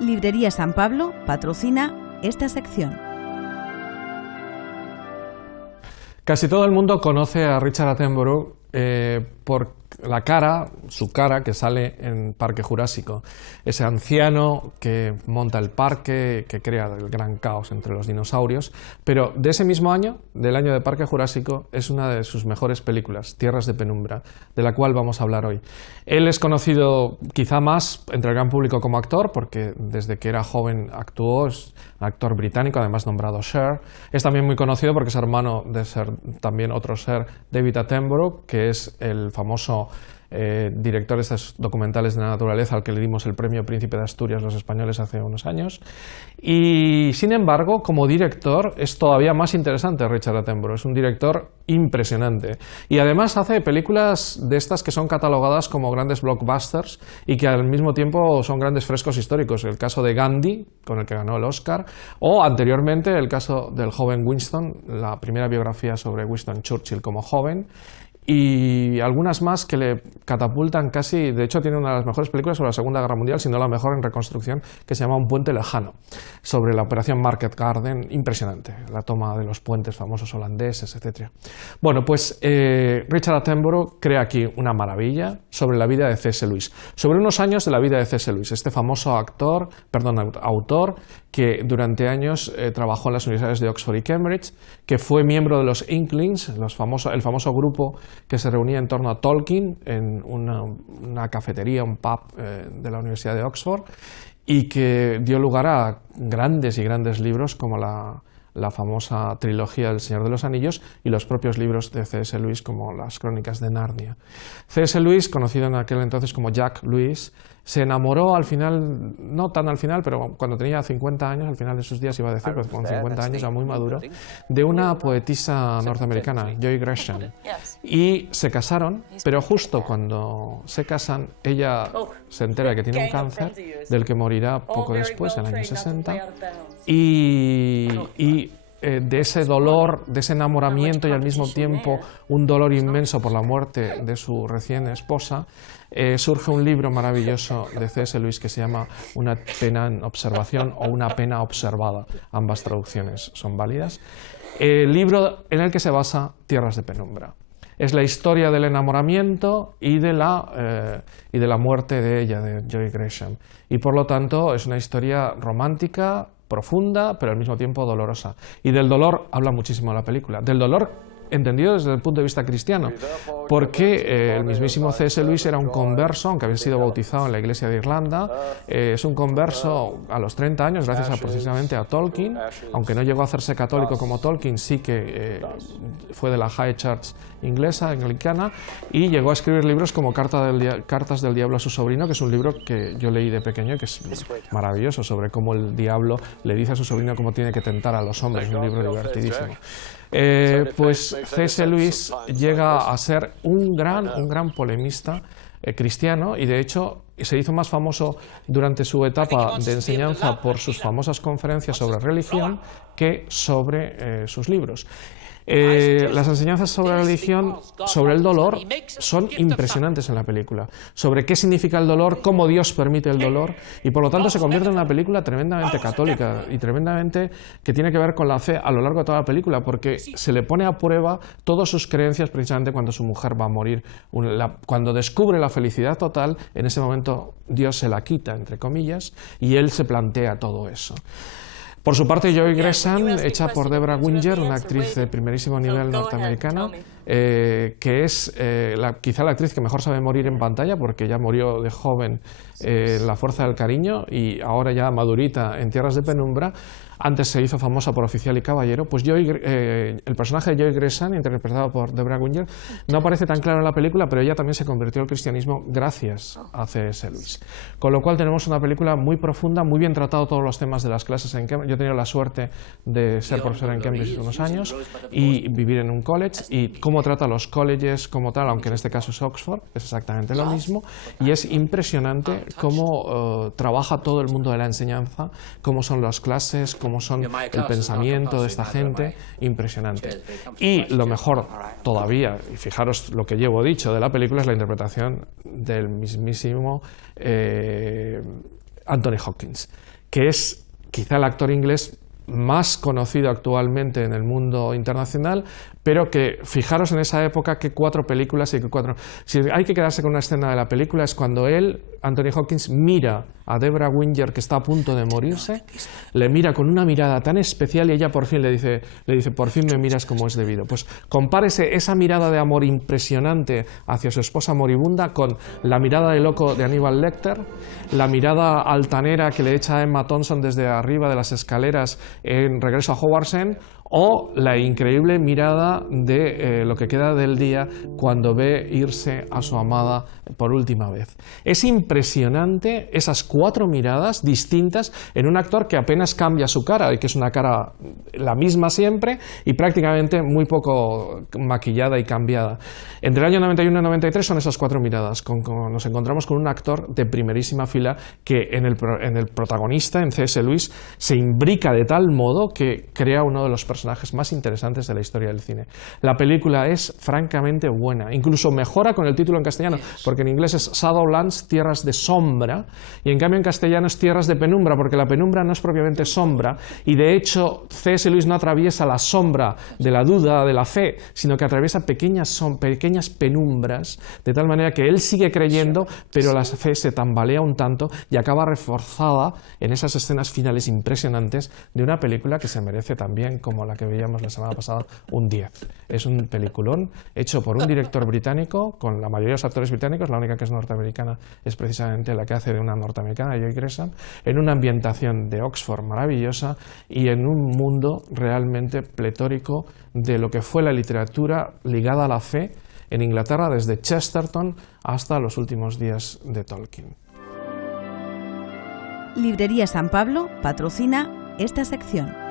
Librería San Pablo patrocina esta sección. Casi todo el mundo conoce a Richard Attenborough por su cara que sale en Parque Jurásico. Ese anciano que monta el parque, que crea el gran caos entre los dinosaurios. Pero de ese mismo año, del año de Parque Jurásico, es una de sus mejores películas, Tierras de Penumbra, de la cual vamos a hablar hoy. Él es conocido quizá más entre el gran público como actor, porque desde que era joven actuó, es un actor británico, además nombrado Sir. Es también muy conocido porque es hermano de también otro Sir, David Attenborough, que es el famoso director de estos documentales de la naturaleza al que le dimos el premio Príncipe de Asturias los españoles hace unos años. Y sin embargo, como director es todavía más interesante Richard Attenborough. Es un director impresionante y además hace películas de estas que son catalogadas como grandes blockbusters y que al mismo tiempo son grandes frescos históricos. El caso de Gandhi, con el que ganó el Oscar, o anteriormente el caso del joven Winston, la primera biografía sobre Winston Churchill como joven, y algunas más que le catapultan casi. De hecho tiene una de las mejores películas sobre la Segunda Guerra Mundial, si no la mejor en reconstrucción, que se llama Un puente lejano, sobre la operación Market Garden, impresionante, la toma de los puentes famosos holandeses, etc. Bueno, pues Richard Attenborough crea aquí una maravilla sobre la vida de C.S. Lewis, sobre unos años de la vida de C.S. Lewis, este famoso autor que durante años trabajó en las universidades de Oxford y Cambridge, que fue miembro de los Inklings, el famoso grupo que se reunía en torno a Tolkien en una cafetería, un pub de la Universidad de Oxford, y que dio lugar a grandes y grandes libros como la famosa trilogía del Señor de los Anillos y los propios libros de C.S. Lewis como las Crónicas de Narnia. C.S. Lewis, conocido en aquel entonces como Jack Lewis, se enamoró al final, no tan al final, pero cuando tenía 50 años, al final de sus días iba a decir, pues con 50 años ya muy maduro, de una poetisa norteamericana, Joy Gresham. Y se casaron, pero justo cuando se casan, ella se entera de que tiene un cáncer, del que morirá poco después, en el año 60, y de ese dolor, de ese enamoramiento y al mismo tiempo un dolor inmenso por la muerte de su recién esposa, surge un libro maravilloso de C.S. Lewis que se llama Una pena en observación o Una pena observada. Ambas traducciones son válidas. El libro en el que se basa Tierras de Penumbra. Es la historia del enamoramiento y de la muerte de ella, de Joy Gresham. Y por lo tanto es una historia romántica, profunda, pero al mismo tiempo dolorosa. Y del dolor habla muchísimo la película. Del dolor entendido desde el punto de vista cristiano, porque el mismísimo C.S. Lewis era un converso, aunque había sido bautizado en la Iglesia de Irlanda. Es un converso a los 30 años, gracias precisamente a Tolkien, aunque no llegó a hacerse católico como Tolkien, sí que fue de la High Church inglesa, anglicana, y llegó a escribir libros como Cartas del Diablo a su sobrino, que es un libro que yo leí de pequeño y que es maravilloso, sobre cómo el diablo le dice a su sobrino cómo tiene que tentar a los hombres, un libro divertidísimo. Pues C.S. Lewis llega a ser un gran polemista cristiano, y de hecho se hizo más famoso durante su etapa de enseñanza por sus famosas conferencias sobre religión que sobre sus libros. Las enseñanzas sobre religión, sobre el dolor, son impresionantes en la película, sobre qué significa el dolor, cómo Dios permite el dolor, y por lo tanto se convierte en una película tremendamente católica y tremendamente que tiene que ver con la fe a lo largo de toda la película, porque se le pone a prueba todas sus creencias precisamente cuando su mujer va a morir. Cuando descubre la felicidad total, en ese momento Dios se la quita, entre comillas, y él se plantea todo eso. Por su parte, Joy Gresham, hecha por Debra Winger, una actriz de primerísimo nivel norteamericana, que es quizá la actriz que mejor sabe morir en pantalla, porque ya murió de joven en La fuerza del cariño y ahora ya madurita en Tierras de Penumbra. Antes se hizo famosa por Oficial y Caballero. Pues el personaje de Joy Gresham, interpretado por Debra Winger, no aparece tan claro en la película, pero ella también se convirtió al cristianismo gracias a C.S. Lewis. Con lo cual tenemos una película muy profunda, muy bien tratado todos los temas de las clases en Cambridge. Yo he tenido la suerte de ser profesor en Cambridge hace unos años y vivir en un college, y cómo trata los colleges como tal, aunque en este caso es Oxford, es exactamente lo mismo, y es impresionante cómo trabaja todo el mundo de la enseñanza, cómo son las clases, cómo son el pensamiento de esta gente, impresionante. Y lo mejor todavía, y fijaros lo que llevo dicho de la película, es la interpretación del mismísimo Anthony Hopkins, que es quizá el actor inglés más conocido actualmente en el mundo internacional, pero que fijaros en esa época que 4 películas y que 4... Si hay que quedarse con una escena de la película es cuando él, Anthony Hopkins, mira a Deborah Winger, que está a punto de morirse, le mira con una mirada tan especial y ella por fin le dice por fin me miras como es debido. Pues compárese esa mirada de amor impresionante hacia su esposa moribunda con la mirada de loco de Hannibal Lecter, la mirada altanera que le echa a Emma Thompson desde arriba de las escaleras en Regreso a Hogwarts End, o la increíble mirada de lo que queda del día cuando ve irse a su amada por última vez. Es impresionante esas 4 miradas distintas en un actor que apenas cambia su cara, y que es una cara la misma siempre y prácticamente muy poco maquillada y cambiada. Entre el año 91 y 93 son esas 4 miradas. Nos encontramos con un actor de primerísima fila que en el protagonista, en C.S. Lewis, se imbrica de tal modo que crea uno de los personajes más interesantes de la historia del cine. La película es francamente buena, incluso mejora con el título en castellano, porque en inglés es Shadowlands, tierras de sombra, y en cambio en castellano es tierras de penumbra, porque la penumbra no es propiamente sombra, y de hecho C.S. Lewis no atraviesa la sombra de la duda, de la fe, sino que atraviesa pequeñas penumbras, de tal manera que él sigue creyendo, pero la fe se tambalea un tanto y acaba reforzada en esas escenas finales impresionantes de una película que se merece también, como la que veíamos la semana pasada, un 10. Es un peliculón hecho por un director británico, con la mayoría de los actores británicos, la única que es norteamericana es precisamente la que hace de una norteamericana, Joy Gresham, en una ambientación de Oxford maravillosa y en un mundo realmente pletórico de lo que fue la literatura ligada a la fe en Inglaterra desde Chesterton hasta los últimos días de Tolkien. Librería San Pablo patrocina esta sección.